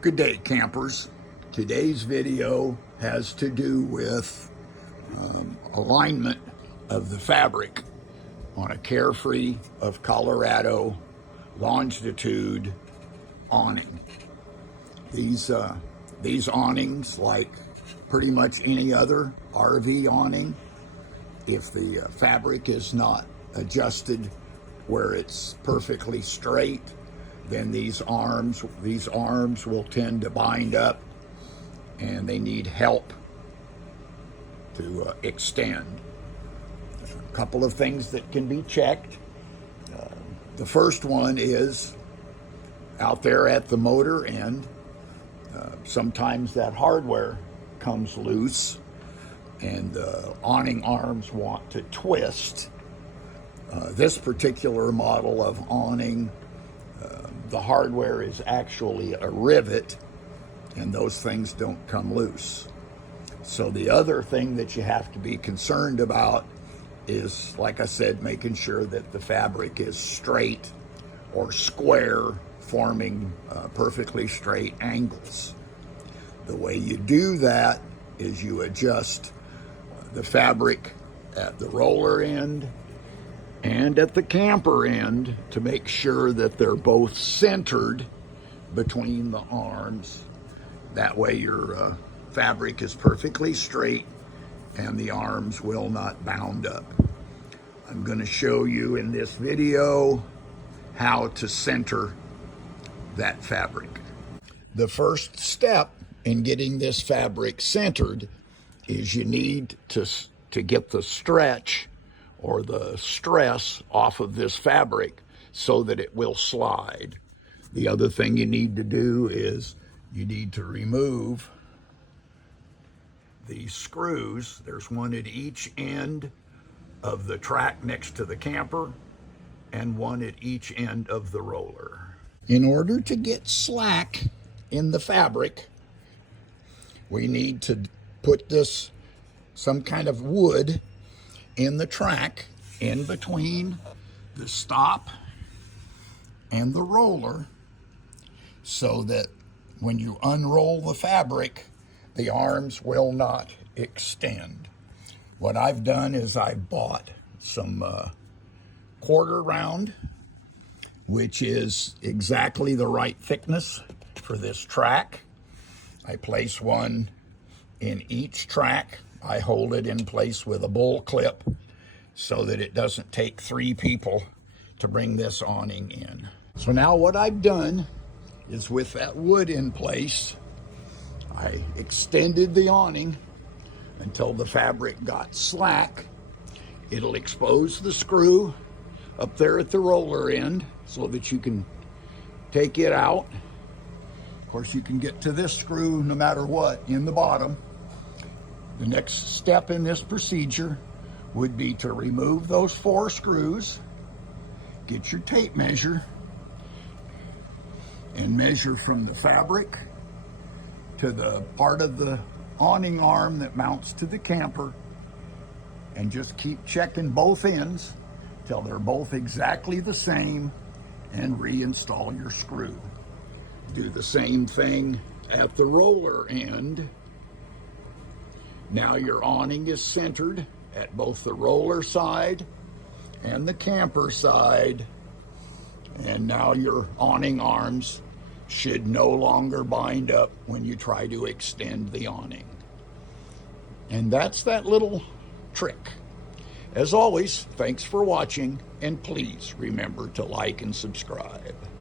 Good day, campers. Today's video has to do with alignment of the fabric on a Carefree of Colorado longitude awning. These awnings, like pretty much any other RV awning, if the fabric is not adjusted where it's perfectly straight, then these arms will tend to bind up, and they need help to extend. There's a couple of things that can be checked. The first one is out there at the motor end. Sometimes that hardware comes loose and the awning arms want to twist. This particular model of awning, the hardware is actually a rivet, and those things don't come loose. So the other thing that you have to be concerned about is, like I said, making sure that the fabric is straight or square, forming perfectly straight angles. The way you do that is you adjust the fabric at the roller end and at the camper end to make sure that they're both centered between the arms. That way your fabric is perfectly straight and the arms will not bound up. I'm going to show you in this video how to center that fabric. The first step in getting this fabric centered is you need to get the stretch or the stress off of this fabric so that it will slide. The other thing you need to do is you need to remove these screws. There's one at each end of the track next to the camper and one at each end of the roller. In order to get slack in the fabric, we need to put some kind of wood in the track in between the stop and the roller, so that when you unroll the fabric, the arms will not extend. What I've done is I bought some quarter round, which is exactly the right thickness for this track. I place one in each track. I hold it in place with a bull clip so that it doesn't take 3 people to bring this awning in. So now what I've done is, with that wood in place, I extended the awning until the fabric got slack. It'll expose the screw up there at the roller end so that you can take it out. Of course, you can get to this screw no matter what in the bottom. The next step in this procedure would be to remove those 4 screws, get your tape measure, and measure from the fabric to the part of the awning arm that mounts to the camper, and just keep checking both ends till they're both exactly the same, and reinstall your screw. Do the same thing at the roller end. Now your awning is centered at both the roller side and the camper side, and now your awning arms should no longer bind up when you try to extend the awning. And that's that little trick. As always, thanks for watching, and please remember to like and subscribe.